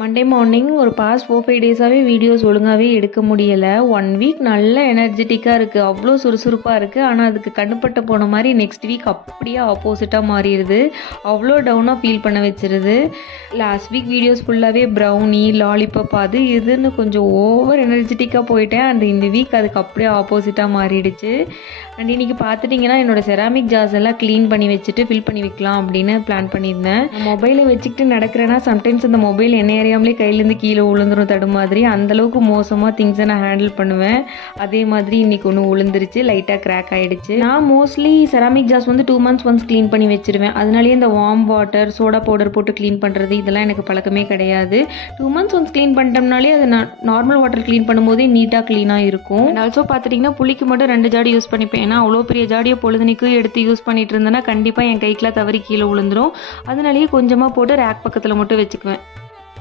Monday morning ஒரு past 4-5 டேஸாகவே videos ஒழுங்காகவே எடுக்க முடியலை. 1 வீக் நல்ல எனர்ஜெட்டிக்காக இருக்குது, அவ்வளோ சுறுசுறுப்பாக இருக்குது. ஆனால் அதுக்கு கண்ணுப்பட்ட போன மாதிரி நெக்ஸ்ட் வீக் அப்படியே ஆப்போசிட்டாக மாறிடுது, அவ்வளோ டவுனாக ஃபீல் பண்ண வச்சிருது. லாஸ்ட் வீக் வீடியோஸ் ஃபுல்லாகவே ப்ரௌனி, லாலிபப் அது இதுன்னு கொஞ்சம் ஓவர் எனர்ஜெட்டிக்காக போயிட்டேன். அண்ட் இந்த வீக் அதுக்கு அப்படியே ஆப்போசிட்டாக மாறிடுச்சு. அண்ட் இன்றைக்கி பார்த்துட்டிங்கன்னா என்னோடய செராமிக் ஜார்ஸ் எல்லாம் க்ளீன் பண்ணி வச்சுட்டு ஃபில் பண்ணி வைக்கலாம் அப்படின்னு பிளான் பண்ணியிருந்தேன். மொபைலை வச்சுக்கிட்டு நடக்கிறேன்னா சம்டைம்ஸ் இந்த மொபைல் என்ன அறியாமலே கையிலேருந்து கீழே விழுந்துரும் தடுமாதிரி. அந்தளவுக்கு மோசமாக திங்ஸை நான் ஹேண்டில் பண்ணுவேன். அதே மாதிரி இன்றைக்கி ஒன்று விழுந்துருச்சு, லைட்டாக கிராக் ஆகிடுச்சு. நான் மோஸ்ட்லி செராமிக் ஜார்ஸ் வந்து 2 months ஒன்ஸ் க்ளீன் பண்ணி வச்சுருவேன். அதனாலேயே இந்த வார்ம் வாட்டர், சோடா பவுடர் போட்டு க்ளீன் பண்ணுறது இதெல்லாம் எனக்கு பழக்கமே கிடையாது. 2 months ஒன்ஸ் க்ளீன் பண்ணிட்டோம்னாலே அது நான் நார்மல் வாட்டர் க்ளீன் பண்ணும்போதே நீட்டாக க்ளீனாக இருக்கும். அண்ட் ஆல்சோ பார்த்துட்டிங்கன்னா புளிக்கு மட்டும் 2 ஜாடி யூஸ் பண்ணிப்பேன். ஏன்னா அவ்வளோ பெரிய ஜாடியை பொழுதுனிக்கும் எடுத்து யூஸ் பண்ணிட்டு இருந்தேன்னா கண்டிப்பாக என் கைக்கெலாம் தவறி கீழே விழுந்துடும். அதனாலேயே கொஞ்சமாக போட்டு ரேக் பக்கத்தில் மட்டும் வச்சுக்குவேன்.